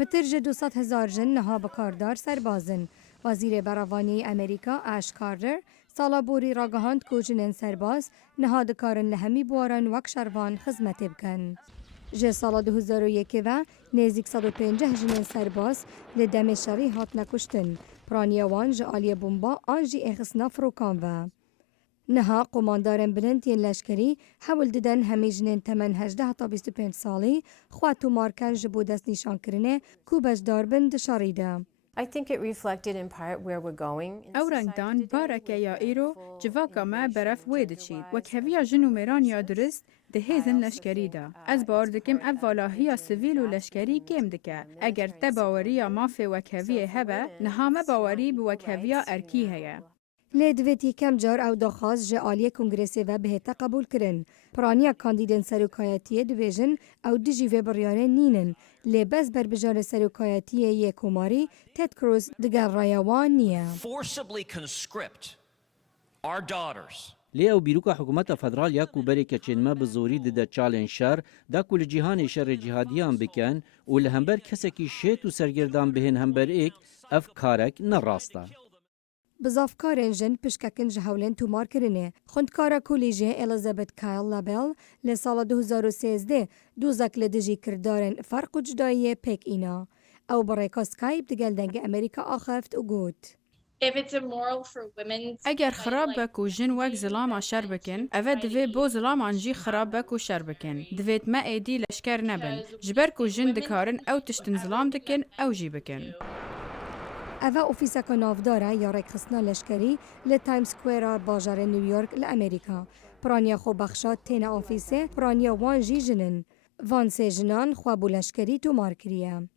پتر جه 200,000 جن نها بکاردار سربازن. وزیر براوانی امریکا آش کارتر سالا بوری راگهاند کو جنین سرباز نها دکارن لهمی بوارن وک شروان خدمت بکن. جه سال 2001 و نزدیک 150 جنین سرباز لدم شری هات نکشتن. پرانیوان جه آلی بمبا آنجی اخسنا فروکان و. نها قماندارن بلندین لشکری حول ددن همی جنین تمن 18 تا 25 سالی خواه تو مارکن جبو دست نشان کرنه کو بجدار بند شاریده. I think it reflected in part where we're going. او رنگدان بارکه یا ایرو جواکا ما برف وید چید و کهویا جنو میران یا درست ده هیزن لشکری دا. از باردکم اولاهی سیویل و لشکری کم دکه. اگر تباوری یا مافی و کهویه هبه نهامه باوری بو کهویا ارکی هیه. لدویتی کم جار او داخواست جه آلیه کنگرسی و بهتا قبول کرن. پرانیا کاندیدن سروکایتیه دویژن او دیجی و بریاره نینن. لباس بر بجار سروکایتیه یک کماری تد کروز دگر رایوان نیه. Forcibly conscript our daughters. لی او بیروکا حکومت فدرال یا کوبری که چنما بزوری ده چالن شر دا کل جهان شر جهادیان بکن و لهمبر کسکی شیط و سرگردان بهن همبر ایک اف کارک نراستا. بزافکارن جن پشککن جهولن تو مار کرنه. خندکارا کولیجه الیزابت کایل لابل لسال 2013 دوزک لدجی کردارن فرق و جدایی پیک اینا. او برای سکایپ دگل دنگ امریکا آخفت و گود. اگر خراب بکو جن وک زلام شر بکن، اوه دوی بو زلام انجی خراب بکو شر بکن. دویت ما ایدی لشکر نبن. جبر کو جن دکارن او تشتن زلام دکن او جی بکن. اوه اوفیسا که نافداره یا رکخصنا لشکری لتایم سکویرار باجار نیویورک لامریکا. پرانیا خو بخشات تین آفیسه پرانیا وان جی جنن. وان سه جنان خواب لشکری تو مارکریه.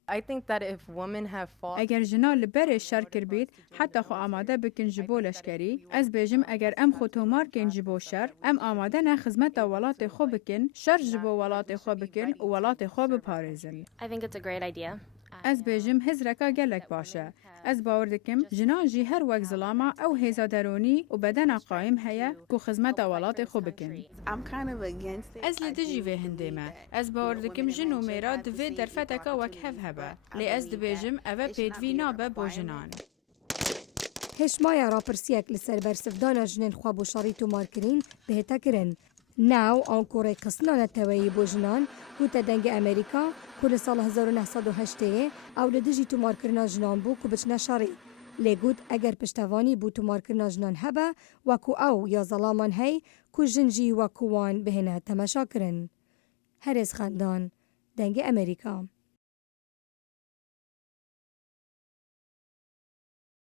اگر جنا لبر شر کربید حتی خو آماده بکن جبو لشکری از بیجم اگر ام خو تو مارکن جبو شر ام آماده نه خدمت ولات خو بکن شر جبو ولات خو بکن و ولات خو بپارزن. از بیجم هزرکا گلک باشه. از باور دکم جنا جی هر وقت زلاما او هیزا درونی و بدن قایم هیا کو خدمت ولات خو بکن. از لدجی و هندمه از باور دکم جنو میرا دوی درفتکا وک هبه لی از دبیجم اوه پیدوی نابه با جنان. هشمایا را پرسیک لسر برسفدانا جنین خواب و شاریتو مارکرین بهتا کرن. ناو آنکوره قصنا نتوایی با جنان گوتا دنگ امریکا کل سال 1908 او لدجی تو مارکرنا جنان بو کو بچنا شاری. لگود اگر پشتوانی بو تو مارکرنا جنان هبه وکو او یا ظلامان هی کو جنجی وکوان بهنه تماشا کرن. هرز خاندان دنگ امریکا